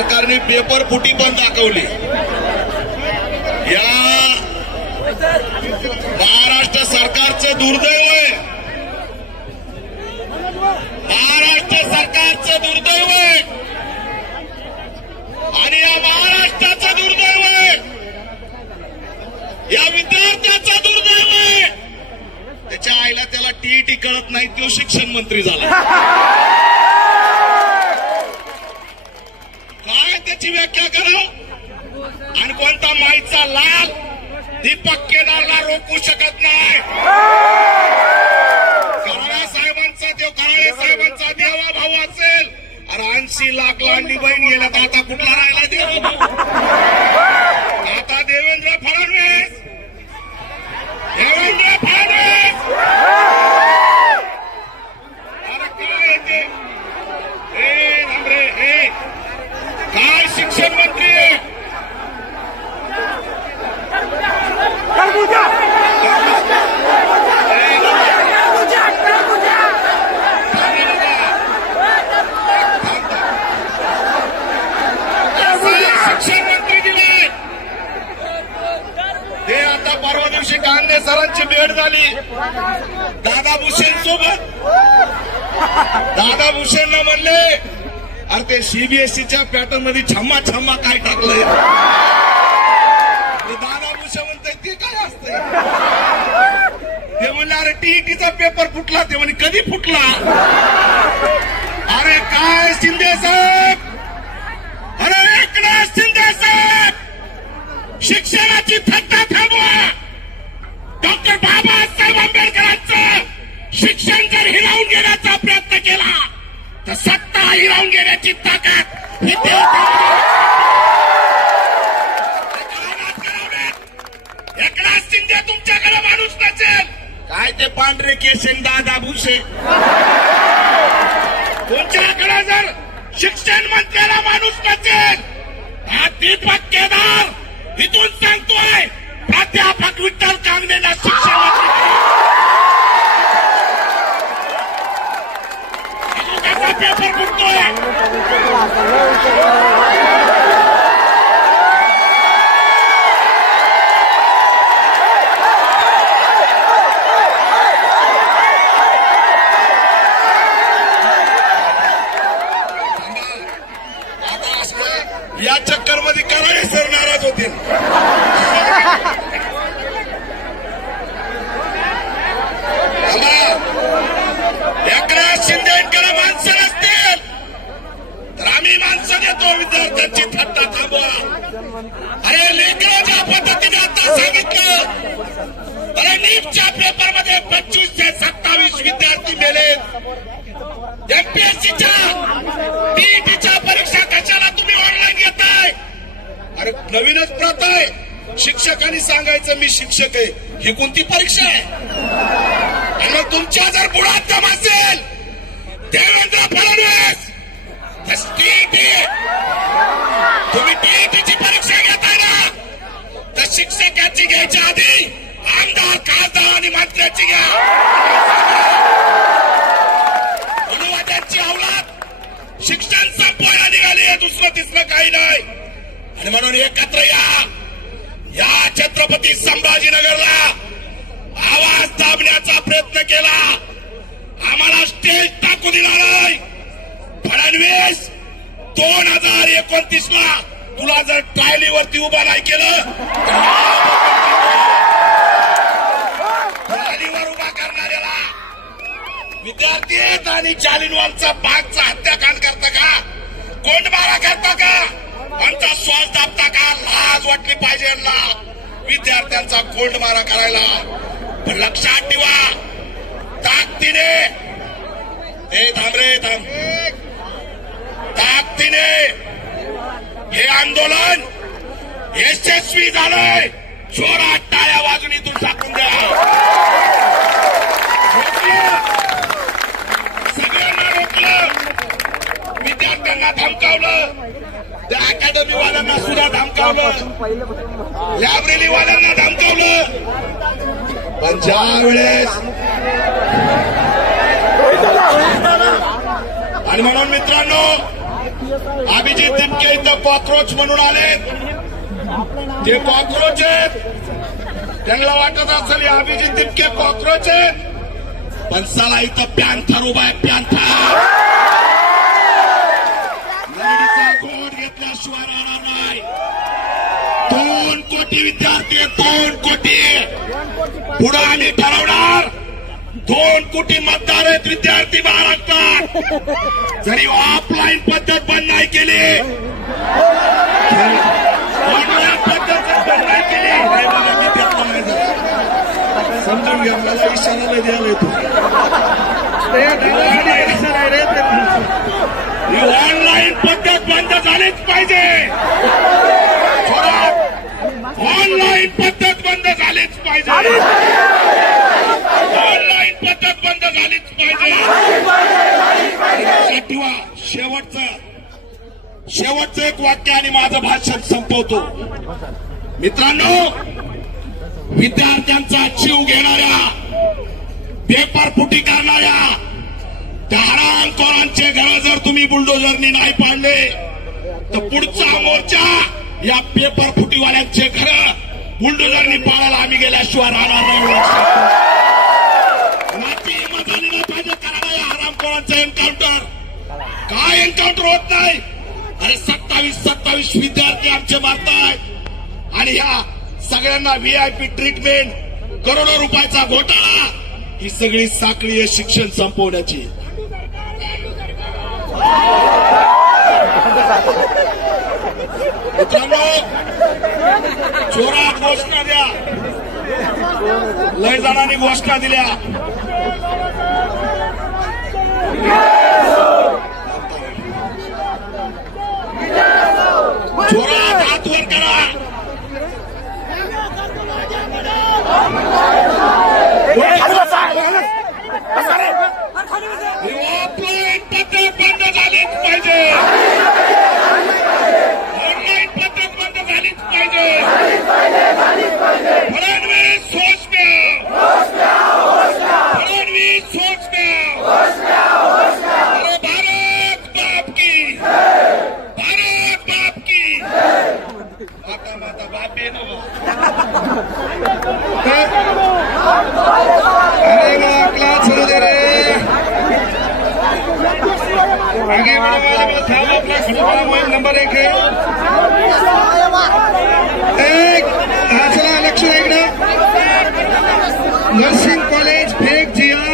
सरकारने पेपर फुटी पण दाखवली। या महाराष्ट्र सरकारचं दुर्दैव आहे, महाराष्ट्र सरकारचं दुर्दैव आहे आणि या महाराष्ट्राचं दुर्दैव आहे, या विद्यार्थ्याचं दुर्दैव आहे। त्याच्या आईला त्याला टीईटी कळत नाही, तो शिक्षण मंत्री झाला। काय त्याची व्याख्या करावं आणि कोणता माईचा लाल दीपक केदारला रोखू शकत नाही। कराळे साहेबांचा देवा भाऊ असेल, अरे 80 लाख लांडी बहीण गेल्या तर आता कुठला राहिला देव? आता देवेंद्र फडणवीस अरे काय ते काय शिक्षण मंत्री आहे? शिक्षण मंत्री दिले ते आता परवा दिवशी कांदे सरांची भेट झाली दादा भुसेन सोबत। दादा भुसेंना म्हणले, अरे ते सीबीएसईच्या पॅटर्न मध्ये छम्मा छम्मा काय टाकलंय? दादा भुसे म्हणते ते काय असतंय? ते म्हणले अरे टीईटीचा पेपर फुटला। ते म्हणे कधी फुटला? अरे काय शिंदे साहेब, अरे एकनाथ शिंदे साहेब, शिक्षणाची थट्टा थांबवा। डॉक्टर बाबासाहेब आंबेडकरांचं शिक्षण जर हिरावून घेण्याचा प्रयत्न केला तर सत्ता हिरावून घेण्याची ताकद ही एकनाथ शिंदे तुमच्याकडे माणूस नसेल काय ते पांढरे केशेन दादा भुसे तुमच्याकडे जर शिक्षण मंत्र्याला माणूस नसेल, हा दीपक केदार इथून सांगतोय प्राध्यापक विठ्ठल कांगणेला शिक्षण मंत्री पेपर फुटतोय। या चक्कर मध्ये कराळे सर नाराज होते। एकनाथ शिंदेकडे माणसं नसतील तर आम्ही माणसं देतो। विद्यार्थ्यांची थट्टा थांबवा। अरे लेकरं ज्या पद्धतीने आता सांगितलं, अरे नीटच्या पेपर मध्ये 25 ते 27 विद्यार्थी मेलेत। एमपीएससीच्या टीईटीच्या परीक्षा कशाला तुम्ही ऑनलाईन घेताय? अरे नवीनच प्रथा आहे, शिक्षकांनी सांगायचं मी शिक्षक आहे। ही कोणती परीक्षा आहे? आणि मग तुमच्या जर बुडात दम असेल देवेंद्र फडणवीस, तुम्ही टीईटीची परीक्षा घेताय ना, तर शिक्षकाची घ्यायच्या आधी आमदार खासदार आणि मंत्र्याची घ्या। गुणवत्तेची अवलाद शिक्षण संपवायला निघाली आहे, दुसरं तिसरं काही नाही। आणि म्हणून एकत्र या छत्रपती संभाजीनगरला आवाज दाबण्याचा प्रयत्न केला, आम्हाला स्टेज टाकू दिला नाही। फडणवीस 2029 ला तुला जर ट्रायलीवरती उभा नाही केलं, ट्रायलीवर उभा करणाऱ्याला विद्यार्थी आहेत आणि जालिनवालचा बागचा हत्याकांड करता का? कोंडमारा करता का? आमचा श्वास दाबता का? लाज वाटली पाहिजे यांना विद्यार्थ्यांचा कोंडमारा करायला। पण लक्षात ठेवा, ताकदीने ताकदीने हे आंदोलन यशस्वी झालंय। जोरात टाळ्या वाजून इथून टाकून द्या। सगळ्यांना रोखलं, विद्यार्थ्यांना धमकावलं, त्या अकॅडमी वाल्यांना सुद्धा धमकावलं, लायब्ररी वाल्यांना धमकावलं। पण ज्या वेळेस आणि म्हणून मित्रांनो अभिजित तिमके इथं कॉक्रोच म्हणून आले. ते कॉक्रोच आहेत. त्यांना वाटत असेल अभिजित तिमके कॉक्रोच आहेत, पण चला इथं पॅन्थर उभा आहे. पॅन्थर नडीचा गोड घेतल्याशिवाय राहणार नाही. 2 कोटी विद्यार्थी आहेत. 2 कोटी. पुढे आम्ही ठरवणार. 2 कोटी मतदार आहेत विद्यार्थी महाराष्ट्रात. जरी ऑफलाईन पद्धत बंद नाही केली, ऑनलाईन पद्धत बंद नाही केली, मी देत नाही जरा. समजून घ्या. मला इशारा द्यायला येतो. ऑनलाईन पद्धत बंद झालीच पाहिजे. ऑनलाईन पद्धत बंद झालीच पाहिजे. ऑनलाईन पद्धत बंद झालीच पाहिजे. आठवा शेवटचं एक वाक्य आणि माझं भाषण संपवतो. मित्रांनो, विद्यार्थ्यांचा जीव घेणाऱ्या, पेपर फुटी करणाऱ्या त्या हरामखोरांचे घर जर तुम्ही बुलडोझरनी नाही पाडले तर पुढचा मोर्चा या पेपर फुटीवाल्यांचे घर बुलडोझरनी पाडायला आम्ही गेल्याशिवाय राहणार नाही. माझी हिंमत झाली नाही पाहिजे करायला या हरामखोरांचं एन्काउंटर. काय एन्काउंटर होत नाही? अरे 27 विद्यार्थी आमचे मारतायत आणि ह्या सगळ्यांना VIP ट्रीटमेंट, करोडो रुपयाचा घोटाळा, ही सगळी साखळी आहे शिक्षण संपवण्याची. मित्रांनो, जोरात घोषणा द्या. लय जणांनी घोषणा दिल्या. जोरात हात वर करा. ऑफलाईन पद्धत बंद झालीच पाहिजे. ऑनलाईन पद्धत बंद झालीच पाहिजे. फडणवीस होश में आओ. फडणवीस होश में आओ. अरे भारत बाप की, भारत बाप की. माता बाप आहे ना. अरे क्लास सुरू दे रे. आगे बढ़ो वाले था अपना खड़ा मोबाइल नंबर 1 है. चला लक्ष इकडे. Nursing college fake GR.